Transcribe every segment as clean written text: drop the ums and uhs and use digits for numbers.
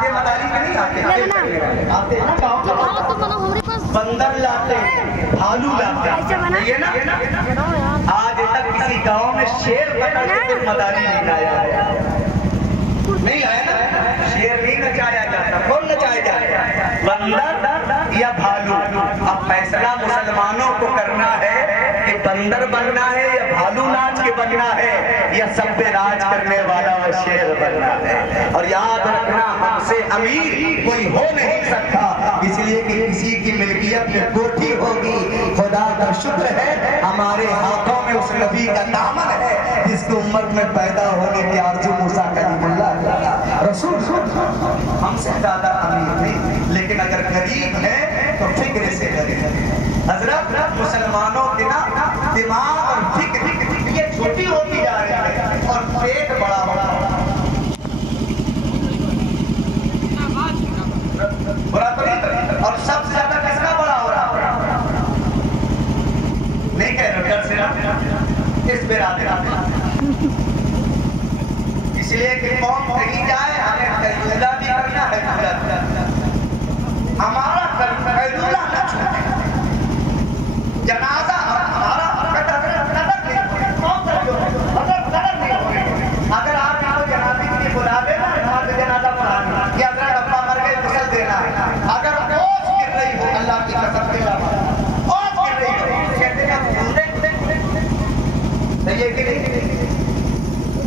آتے مداری کے نہیں آتے آتے نا گاؤں کا بندر لاتے بھالو لاتے یہ نا آج تک کسی گاؤں میں شیر پکڑ کے کوئی مداری نہیں لایا نہیں آیا نا شیر نہیں نچایا جاتا کون نچایا جاتا بندر یا بھالو اب فیصلہ مسلمانوں کو کرنا ہے کہ بندر بننا ہے یا بھالو ناچ کے بننا ہے یا سب پہ راج کرنے والا وہ شیر بننا ہے اور یاد رکھنا ہم سے امیر کوئی ہو نہیں سکتا اس لیے کہ کسی کی ملکیت میں کوٹھی ہوگی خدا کا شکر ہے ہمارے ہاتھوں میں اس نبی کا دامن ہے جس کو امت میں پیدا ہونے کی آرزو موسیٰ کلیم اللہ رسول ہم سے زیادہ امیر نہیں لیکن اگر غریب ہے تو فکر سے غریب حضرت مسلمانوں کے نا دماغ اور فکر یہ چھوٹی ہوتی جا رہی ہے اور پیٹ بڑا ہو رہا ہے اور سب سے زیادہ کس کا بڑا ہو رہا ہے نہیں کہہ رہے ڈر سے اس پہ راتے اس لیے کہ قوم کہیں جائے ہمیں قیدولہ بھی کرنا ہے ہمارا قیدولہ نہ چھوٹے جنازہ ہمارا قدر نہیں ہوگی اگر آپ کو جنازے کے لیے بلا دے نا ہمارے جنازہ پڑھا دیں کہ حضرت ابا مر گئے غسل دینا ہے اگر اوس گر رہی ہو اللہ کی قسم کے اوس گر رہی ہو کہتے ہیں صحیح کہ نہیں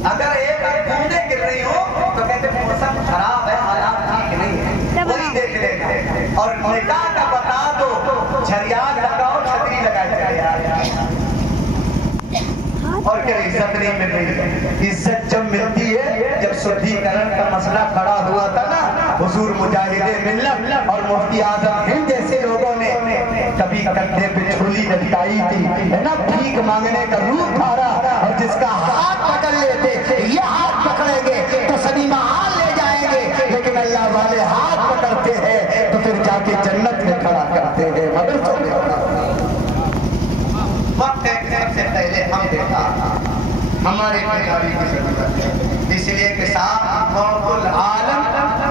اگر ایک بوندے گر رہی ہو تو کہتے ہیں موسم خراب ہے حالات ٹھیک نہیں ہے وہی دیکھ لے گا اور نکاح کا بتا دو جھریات لگاؤ چھتری لگائی جائے اور کیا عزت نہیں مل رہی عزت جب ملتی ہے جب سدھیکرن کا مسئلہ کھڑا ہوا تھا نا حضور مجاہد ملت اور مفتی اعظم ہند جیسے لوگوں نے کبھی کندھے پہ جھولی لٹکائی تھی ہے نا بھیک مانگنے کا روپ دھارا اور جس کا ہاتھ پکڑ لیتے یہ ہاتھ پکڑیں گے تو سنیما ہال لے جائیں گے لیکن اللہ والے ہاتھ پکڑتے ہیں تو پھر جا کے جنت میں کھڑا کرتے ہیں مدرسوں میں وقت دیکھنے سے پہلے ہم دیکھا ہمارے پیاری کی ضرورت ہے اس لیے کہ صاحب موت العالم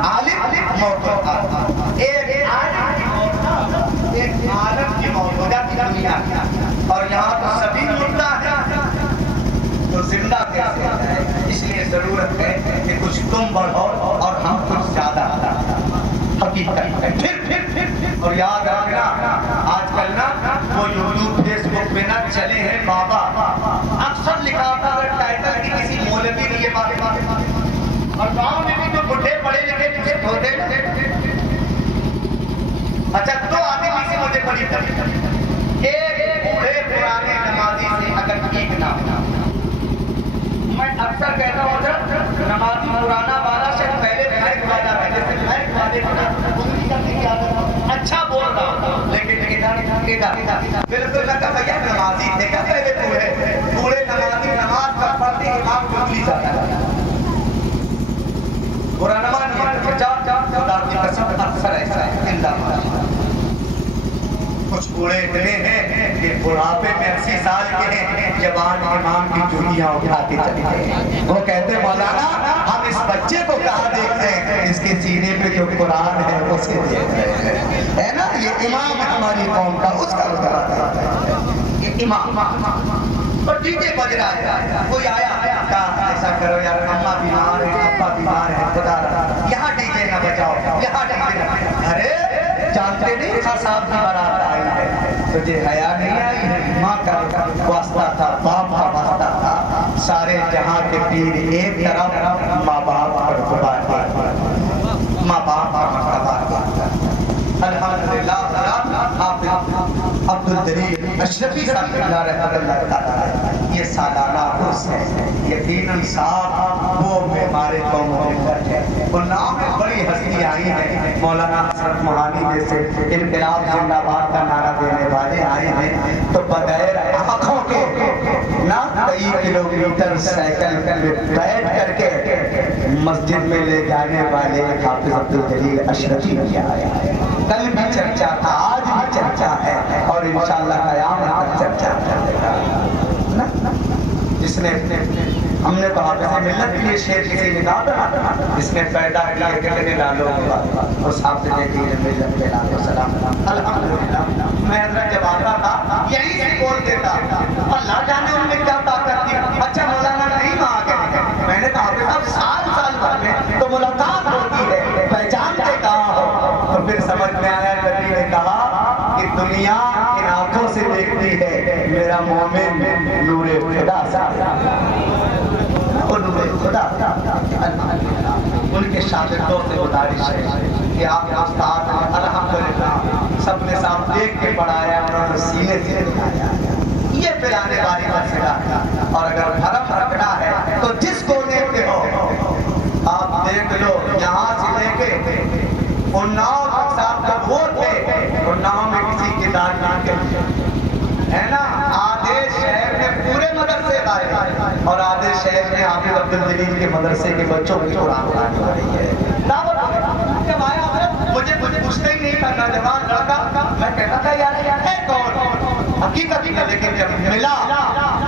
عالم موت العالم ایک عالم کی موت ہو جاتی دنیا اور یہاں تو سبھی مردہ ہے تو زندہ کیسے ہے اس لیے ضرورت ہے کہ کچھ تم بڑھو اور ہم کچھ زیادہ حقیقت ہے پھر اور یاد رکھنا آج کل نا وہ یوٹیوب فیس بک پہ نہ چلے ہیں بابا اکثر لکھا تھا اگر ٹائٹل کی کسی مولوی نے یہ باتیں اور گاؤں میں بھی جو بڈھے پڑھے لکھے مجھے دھوتے اچھا دو آدمی سے مجھے بڑی کری ایک بوڑھے پرانے نمازی سے اگر ٹھیک نہ ہونا میں اکثر کہتا ہوں نمازی پرانا والا سے پہلے بھائی والا پہلے سے بھائی والے اچھا بول رہا لیکن بالکل لگا بھیا نمازی تھے کیا پہلے بوڑھے نمازی نماز کا پڑھتے امام کو پولیس آتا ہے برا نماز نہیں خدا کی قسم اکثر ایسا ہے کچھ بوڑھے اتنے ہیں کہ بڑھاپے میں 80 سال کے ہیں جوان امام کی چوٹیاں اٹھاتے چلتے ہیں وہ کہتے ہیں مولانا ہم اس بچے کو کہاں دیکھتے ہیں اس کے سینے پہ جو قرآن ہے اسے دیکھتے ہیں ہے نا یہ امام ہے ہماری قوم کا اس کا یہ امام اور ڈی جے بج رہا ہے کوئی آیا کہا ایسا کرو یار اماں بیمار ہے ابا بیمار ہے خدا یہاں ڈی جے نہ بجاؤ یہاں ڈی جے نہ ارے جانتے نہیں خاص صاحب کی بارات آئی ہے تجھے حیا نہیں آئی ہے ماں کا واسطہ تھا باپ کا واسطہ تھا سارے جہاں کے پیر ایک طرف ماں باپ پر خبار ماں باپ پر خبار الحمدللہ عبدالدلیل اشرفی صاحب اللہ رحمت اللہ تعالیٰ یہ سالانہ عرس ہے یقیناً صاحب وہ ہمارے قوموں میں درج ہے ان نام میں بڑی ہستی آئی ہیں مولانا حسرت موہانی جیسے انقلاب زندہ باد کا نعرہ دینے والے آئے ہیں تو بغیر آنکھوں کے نہ کئی کلومیٹر سائیکل میں بیٹھ کر کے مسجد میں لے جانے والے حافظ عبدالدلیل اشرفی بھی آئے ہیں کل بھی چرچا تھا آج بھی چرچا ہے اور انشاءاللہ قیامت تک چرچا کرے گا جس نے ہم نے کہا کہ ملت کے لیے شیر کسی نے کہا اس نے پیدا کیا کتنے لالوں کا اور صاحب سے دیکھیے ملت کے لالوں سلام الحمدللہ. میں حضرت جب آتا تھا یہی سے بول دیتا اللہ جانے ان میں کیا طاقت تھی. اچھا مولانا نہیں وہاں گئے. میں نے کہا کہ صاحب سال بھر میں تو ملاقات ہوتی ہے پہچانتے کہاں ہو. تو پھر سمجھ میں آیا نبی نے کہا کہ دنیا ان آنکھوں سے دیکھتی ہے میرا مومن نور خدا سے ان کے شاگردوں سے گزارش ہے کہ آپ استاد الحمدللہ سب نے ساتھ دیکھ کے پڑھایا انہوں نے سینے سے دکھایا. یہ پھر آنے والی مسئلہ. اور اگر بھرم رکھنا ہے تو جس کونے پہ ہو آپ دیکھ لو یہاں سے لے کے اناؤ تک صاحب جب وہ تھے اناؤ میں کسی کی داد نہ ہے نا. آدھے شہر میں پورے مدرسے آئے اور آدھے شہر میں حافظ عبدالجلیل کے مدرسے کے بچوں کی قرآن پڑھانے والی ہے. جب آیا مجھے پوچھتے ہی نہیں تھا نوجوان لڑکا. میں کہتا تھا یار ہے کون حقیقت کا. لیکن جب ملا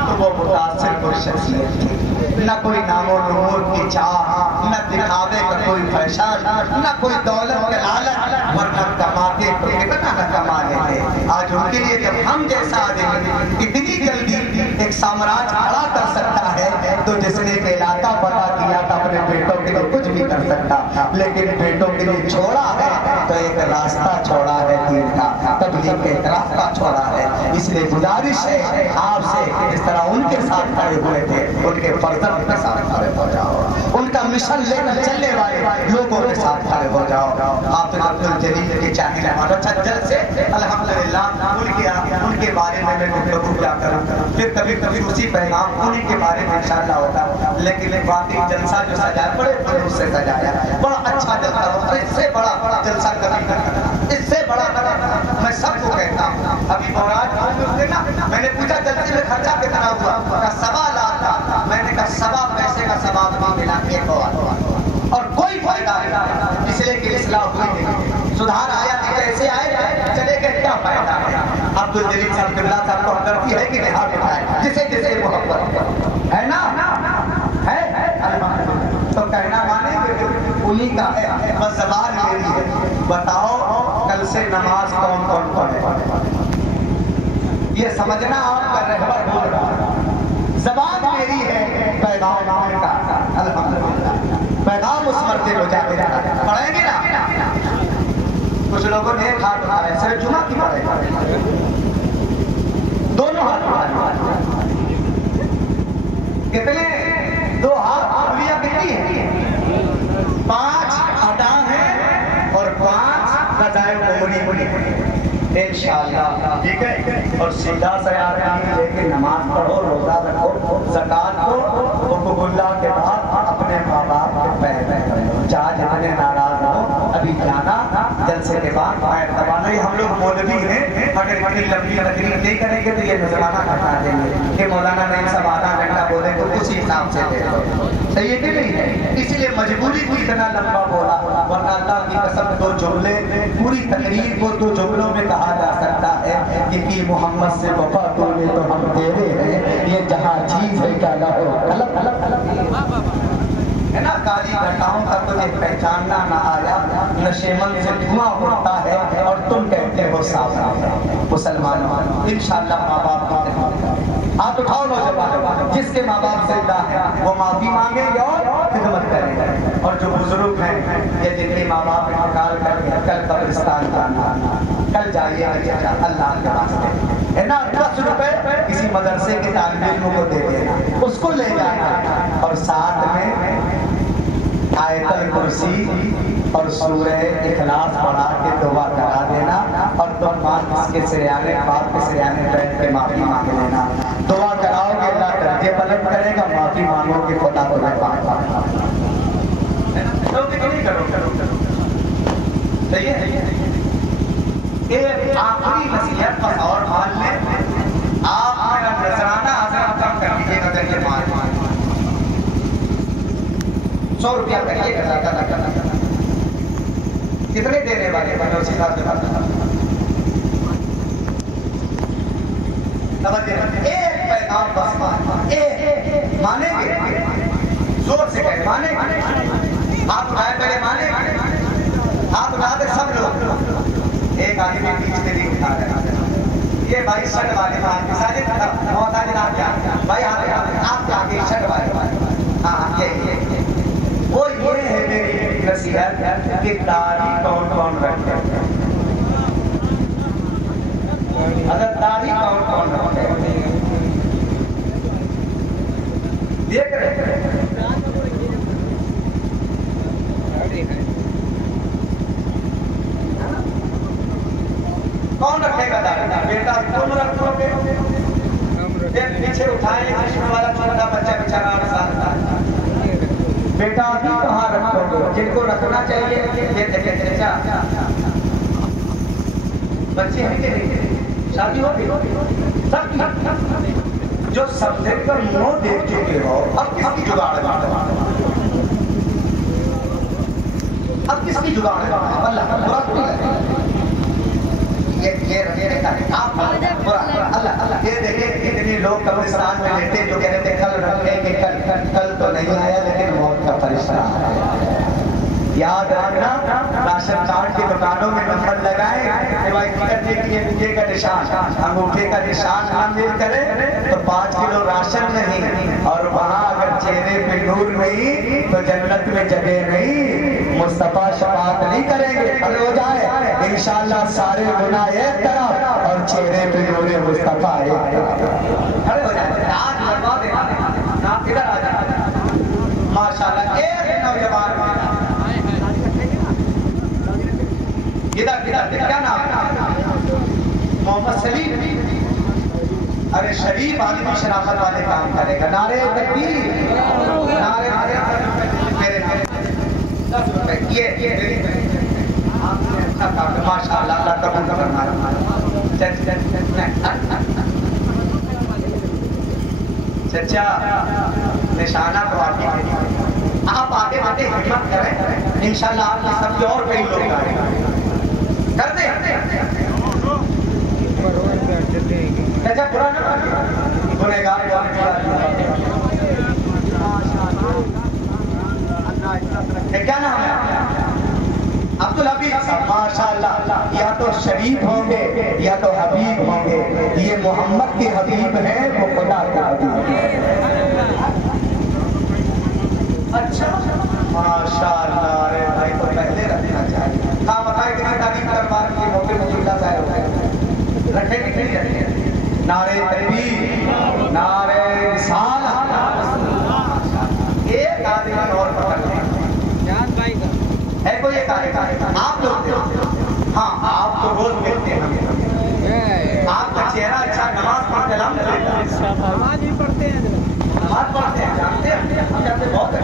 تو وہ متاثر کوئی شخصیت تھی. نہ کوئی نام و نمور کی چاہ نہ دکھاوے کا کوئی فیشن نہ کوئی دولت کا لالچ ورنہ کماتے تو کتنا نہ کما لیتے. آج ان کے لیے جب ہم جیسا آدمی اتنی جلدی ایک سامراج کھڑا کر سکتا ہے تو جس نے ایک علاقہ پتا کیا تھا اپنے بیٹوں کے لیے کچھ بھی کر سکتا. لیکن بیٹوں کے لیے چھوڑا ہے تو ایک راستہ چھوڑا ہے دین کا تبلیغ کے راستہ چھوڑا ہے. اس لیے گزارش ہے آپ سے جس طرح ان کے ساتھ کھڑے ہوئے تھے ان کے فرزند کے ساتھ کھڑے ہو جاؤ. ان کا مشن لے کر چلنے والے لوگوں کے ساتھ کھڑے ہو جاؤ. آپ عبدالجلیل کے چاہنے والوں چھجل سے الحمدللہ ان کے بارے میں میں گفتگو کیا کروں. پھر کبھی کبھی اسی پیغام انہیں کے بارے میں انشاءاللہ ہوگا. لیکن واقعی جلسہ جو سجایا بڑے خلوص سے سجایا بڑا اچھا جلسہ ہوتا. اس سے بڑا جلسہ کبھی نہیں. اس سے بڑا میں سب کو کہتا ہوں. ابھی میں نے پوچھا جلسے میں خرچہ کتنا ہوا. کہا 7 لاکھ. میں نے کہا 7 پیسے کا ثواب نہیں ملا ایک اور کوئی فائدہ نہیں. اس لیے کہ اصلاح ہوئی نہیں سدھار آیا کہ کیسے آئے چلے گئے کیا فائدہ ہے. عبدالجلیل صاحب قبلہ صاحب کو ہمدردی ہے کہ نہیں ہاتھ اٹھائے جسے جسے محبت ہے نا ہے تو کہنا مانے کہ انہیں کا ہے. بس زبان میری ہے. بتاؤ کل سے نماز کون کون پڑھے یہ سمجھنا آپ کا رہبر بول رہا. زبان میری ہے پیغام کا الحمدللہ. پیغام اس مرتے ہو جاتے پڑھیں گے نا. کچھ لوگوں نے ایک ہاتھ اٹھایا صرف جمعہ کی پڑھے دونوں ہاتھ اٹھائے. کتنے 2 ہاتھ انگلیاں کتنی ہیں 5 ادا ہیں اور 5 قضائے عمری انشاءاللہ. ٹھیک ہے. اور سیدھا سیار لے کے نماز پڑھو روزہ رکھو زکات دو حقوق اللہ کے بعد اپنے ماں باپ کے پیر کرو. چاہے جتنے ناراض ہو ابھی جانا جلسے کے بعد پیر دبانا. یہ ہم لوگ مولوی ہیں اگر اتنی لمبی تقریر نہیں کریں گے تو یہ نذرانہ کٹا دیں گے کہ مولانا نہیں سب آدھا گھنٹہ بولے تو اسی حساب سے دے دو. صحیح ہے کہ نہیں ہے. اسی لیے مجبوری کو اتنا لمبا بولا. ورنہ اللہ کی قسم 2 جملے پوری تقریر کو 2 جملوں میں کہا جا سکتا ہے کہ محمد سے وفا تو نے تو ہم تیرے ہیں یہ جہاں چیز ہے کیا نہ ہو الگ الگ ہے نا. کالی گھٹاؤں کا تجھے پہچاننا نہ آیا نشیمن سے دھواں اڑتا ہے اور تم کہتے ہو صاف مسلمان. انشاءاللہ ماں باپ کو ہاتھ اٹھاؤ نوجوان جس کے ماں باپ زندہ ہے وہ معافی مانگیں گے اور خدمت کریں گے. اور جو بزرگ ہیں یا جن کے ماں باپ انتقال کر کے کل قبرستان جانا کل جائیے اللہ کے واسطے ہے نا 10 روپے کسی مدرسے کے طالب علموں کو دے دینا اس کو لے جانا اور ساتھ میں آیت الکرسی اور سورہ اخلاص پڑھا کے دعا کرا دینا اور تم بات اس کے سریانے باپ کے سریانے بیٹھ کے معافی مانگ لینا. دعا کراؤ گے اللہ درجے بلند کرے گا. معافی مانگو گے خدا کو صحیح ہے. ایک آخری نصیحت بس اور مان لیں آپ میرا نذرانہ حضرت کم کر لیجیے گا. اگر یہ مان 100 روپیہ کریے گا. کتنے دینے والے بنے اسی بات میں ایک پیغام بس مانیں گے زور سے کہے مانے ہاتھ اٹھائے پہلے مانے ہاتھ اٹھا دے سب لوگ ایک آدمی بیچ میں نہیں اٹھا رہے یہ بھائی شٹ والے ساجد آپ کیا بھائی آپ کیا آگے شٹ والے ہاں یہ وہ یہ ہے میری نصیحت کہ داڑھی کون کون رکھتے ہیں اگر داڑھی کون کون رکھتے ہیں دیکھ رہے کون رکھے گا داڑھی بیٹا تم رکھو گے پیچھے اٹھائے چشمے والا چھوٹا بچہ بیچارہ بیٹا ابھی کہاں رکھو گے جن کو رکھنا چاہیے یہ دیکھیں چچا بچے ہیں کہ نہیں شادی ہوگی سب جو سب دیکھ کر منہ دیکھ چکے ہو اب کس کی جگاڑ ہے اب کس کی جگاڑ ہے اللہ یہ رہنے کا اللہ یہ دیکھیں اتنے لوگ قبرستان میں لیتے جو کہتے تھے کل رکھیں گے کل تو نہیں آیا لیکن موت کا فرشتہ آیا یاد رکھنا راشن کارڈ کی دکانوں میں نمبر لگائیں انگوٹھے کا نشان انگوٹھے کا نشان نہ مل کرے تو 5 کلو راشن نہیں اور وہاں اگر چہرے پہ نور نہیں تو جنت میں جگہ نہیں مصطفیٰ شفاعت نہیں کریں گے کھڑے ہو جائے انشاءاللہ سارے گناہ ایک طرف اور چہرے پہ نور مصطفیٰ ایک طرف کھڑے ہو جائے آج لگوا دینا ادھر آ جائے ماشاءاللہ ایک نوجوان ادھر کیا نام محمد سلیم ارے شریف آدمی شرافت والے کام کرے گا نعرے تکبیر نعرے ماشاء اللہ اللہ قبول فرمائے چچا نشانہ تو آپ کی آپ آگے آتے ہمت کریں انشاءاللہ آپ کی سب سے اور کئی لوگ آئے گا کر دیں چچا پورا نہ گنہگار کیا نام ہے عبدالحبیب ماشاءاللہ یا تو شریف ہوں گے یا تو حبیب ہوں گے یہ محمد کے حبیب ہیں وہ خدا کے حبیب ہیں اچھا ماشاءاللہ ارے بھائی تو پہلے رکھنا چاہیے ہاں بتائیں کتنی تعلیم دربار کی موقع موجودہ ظاہر ہو گئے رکھے کہ نہیں رکھے نعرے تکبیر نعرے رسالت ایک آدمی اور پکڑتے ہیں ہے کوئی ایک آدمی آپ لوگ ہاں آپ تو روز ملتے ہیں آپ کا چہرہ اچھا نماز پڑھتے نماز ہی پڑھتے ہیں نماز پڑھتے ہیں جانتے ہیں ہم جانتے بہت ہے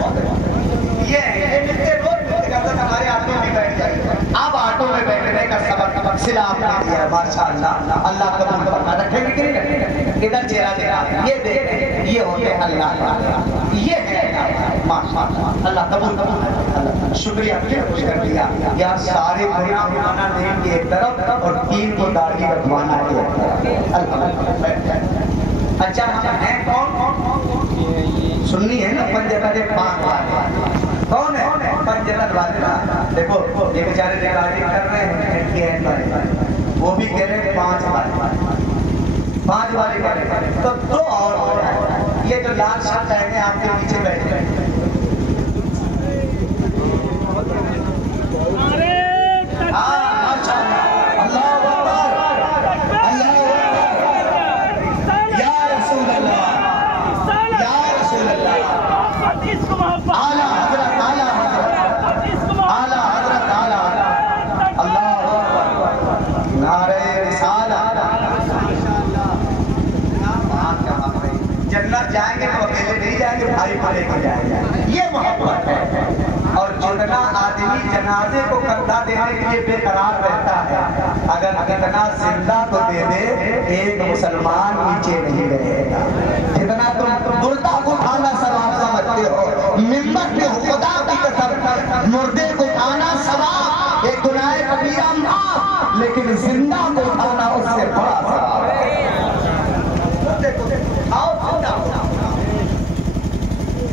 یہ ملتے روز ملتے کرتے ہمارے آٹو میں بیٹھ جائے آپ آٹو میں بیٹھنے کا سبق صلہ آپ نے دیا ہے ماشاءاللہ اللہ قبول فرما رکھیں گے کہ نہیں رکھیں ادھر چہرہ دکھا یہ دیکھیں یہ ہوتے اللہ یہ ہے ماشاءاللہ اللہ قبول اللہ شکریہ پھر خوش کر دیا یا سارے گناہ مانا دین کی ایک طرف اور 3 کو داڑھی رکھوانا ایک طرف اللہ اچھا ہیں کون سننی ہے نا پنجتن پاک والے کون ہے پنجتن والے نا دیکھو یہ بیچارے ریکارڈنگ کر رہے ہیں وہ بھی کہہ رہے ہیں 5 والے کہہ رہے ہیں تو 2 اور ہو جائے یہ جو لال شاہ پہنے آپ کے پیچھے بیٹھے ہیں جائیں گے تو اکیلے نہیں جائیں گے بھائی کو لے کے جائیں گے یہ محبت ہے اور جتنا آدمی جنازے کو کندھا دینے کے لیے بے قرار رہتا ہے اگر کتنا زندہ کو دے دے ایک مسلمان نیچے نہیں رہے گا جتنا تم مردہ کو کھانا ثواب سمجھتے ہو ممبر پہ خدا کی قسم مردے کو کھانا ثواب ایک گناہ کبیرہ معاف لیکن زندہ کو کھانا اس سے بڑا ثواب ہے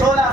16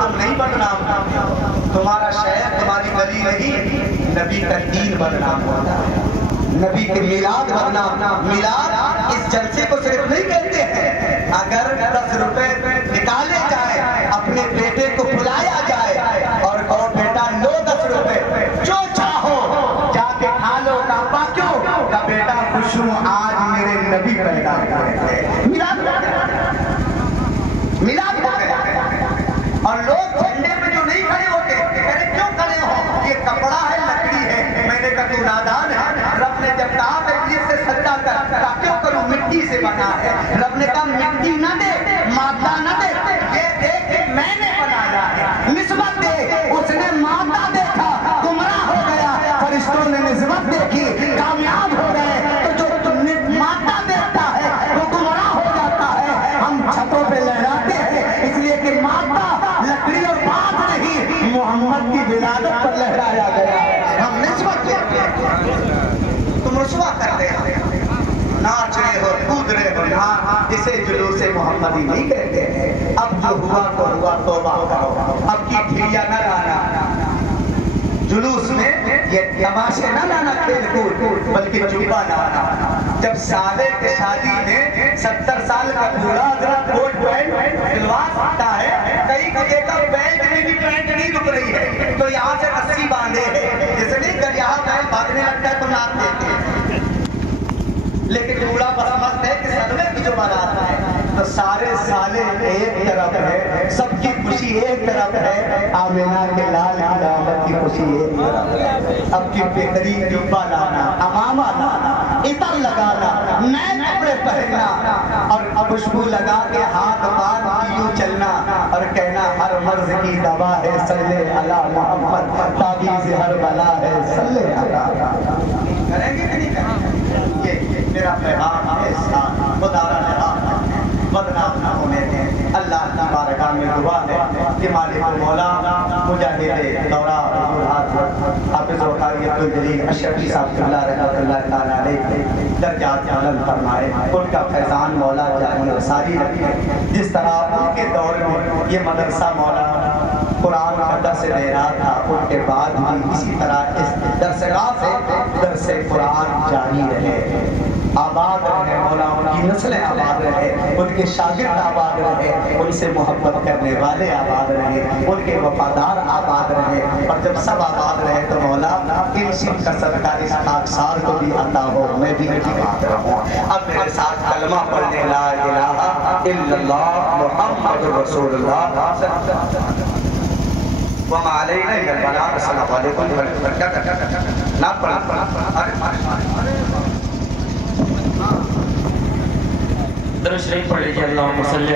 تم نہیں بدنام، تمہارا شہر تمہاری گلی نہیں، نبی کا دین بدنام ہوتا ہے، نبی کے میلاد بدنام۔ میلاد اس جلسے کو صرف نہیں کہتے ہیں، اگر 10 روپے نکالے جائے، اپنے بیٹے کو بلایا جائے اور کہو بیٹا لو 10 روپے، جو چاہو جا کے کھا لو، کہا کیوں؟ کہا بیٹا خوش ہوں آج میرے نبی پیدا ہوئے تھے۔ میلاد میلاد ہو گیا۔ اور لوگ جھنڈے پہ جو نہیں کھڑے ہوتے، کہتے کیوں کھڑے ہو؟ یہ کپڑا ہے، لکڑی ہے۔ میں نے کہا تو نادان ہے، رب نے جب کہا کہ سے سجدہ کر، کیوں کروں؟ مٹی سے بنا ہے۔ رب نے کہا مٹی نہ دے، مادہ نہ دے، یہ دیکھ کہ میں نے بنایا ہے، نسبت دے۔ اس نے مادہ دیکھا، گمراہ ہو گیا، فرشتوں نے نسبت دیکھی، کامیاب ہو گئے۔ تو جو مادہ دیکھتا ہے وہ گمراہ ہو جاتا ہے۔ ہم چھتوں پہ لہراتے ہیں اس لیے کہ مادہ لکڑی اور بات نہیں، محمد کی ولادت پر لہرایا گیا۔ ہم نسبت دیتے ہیں، تم رسوا کر دے رہے ہو، ناچ رہے ہو، کود رہے ہو، ہاں اسے جلوس محمدی نہیں کہتے ہیں۔ اب جو ہوا تو ہوا، توبہ کرو، اب کی ٹھیلیا نہ لانا جلوس میں، یہ تماشے نہ لانا کھیل کود، بلکہ چوبا لانا۔ جب سالے کے شادی میں 70 سال کا بوڑھا حضرت کوٹ پینٹ سلوا سکتا ہے، کئی جگہ کا بیلٹ میں بھی پینٹ نہیں رک رہی ہے تو یہاں سے رسی باندھے ہے، جس نے کر یہاں بیل بھاگنے لگتا ہے تو ناپ دیتے ہیں۔ لیکن بوڑھا برمست ہے کہ صدمے کی جو بارات ہے تو سارے سالے ایک طرف ہے، سب کی خوشی ایک طرف ہے، آمینہ کے لال کی دعوت کی خوشی ایک طرف ہے۔ اب کی بہترین جبہ لانا، امامہ لانا، عطر لگانا، نئے کپڑے پہننا اور خوشبو لگا کے ہاتھ پار یوں چلنا اور کہنا ہر مرض کی دوا ہے صلی علی محمد، تعویذ ہر بلا ہے صلی علی۔ کریں گے کہ نہیں کریں گے؟ یہ میرا پیغام ہے، خدا را نظام بدنام نہ ہونے دیں۔ اللہ کی بارگاہ میں دعا ہے کہ مالک مولا مجاہد دورہ حافظ وقاری عبدالجلیل اشرفی صاحب اللہ رحمۃ اللہ تعالیٰ علیہ درجات بلند فرمائے، ان کا فیضان مولا جان ساری رکھے۔ جس طرح ان کے دور میں یہ مدرسہ مولا قرآن کا درس دے رہا تھا، ان کے بعد بھی اسی طرح اس درسگاہ سے درس قرآن جاری رہے، آباد رہے مولا، ان کی نسلیں آباد رہے، ان کے شاگرد آباد رہے، ان سے محبت کرنے والے آباد رہے، ان کے وفادار آباد رہے، اور جب سب آباد رہے تو مولا ان سب کا صدقہ اس خاکسار کو بھی عطا ہو، میں بھی آباد رہوں۔ اب میرے ساتھ کلمہ پڑھنے لا الہ الا اللہ محمد رسول اللہ وما علینا الا البلاغ۔ السلام علیکم۔ نہ درود شریف پڑھ لیجیے، اللہم صلی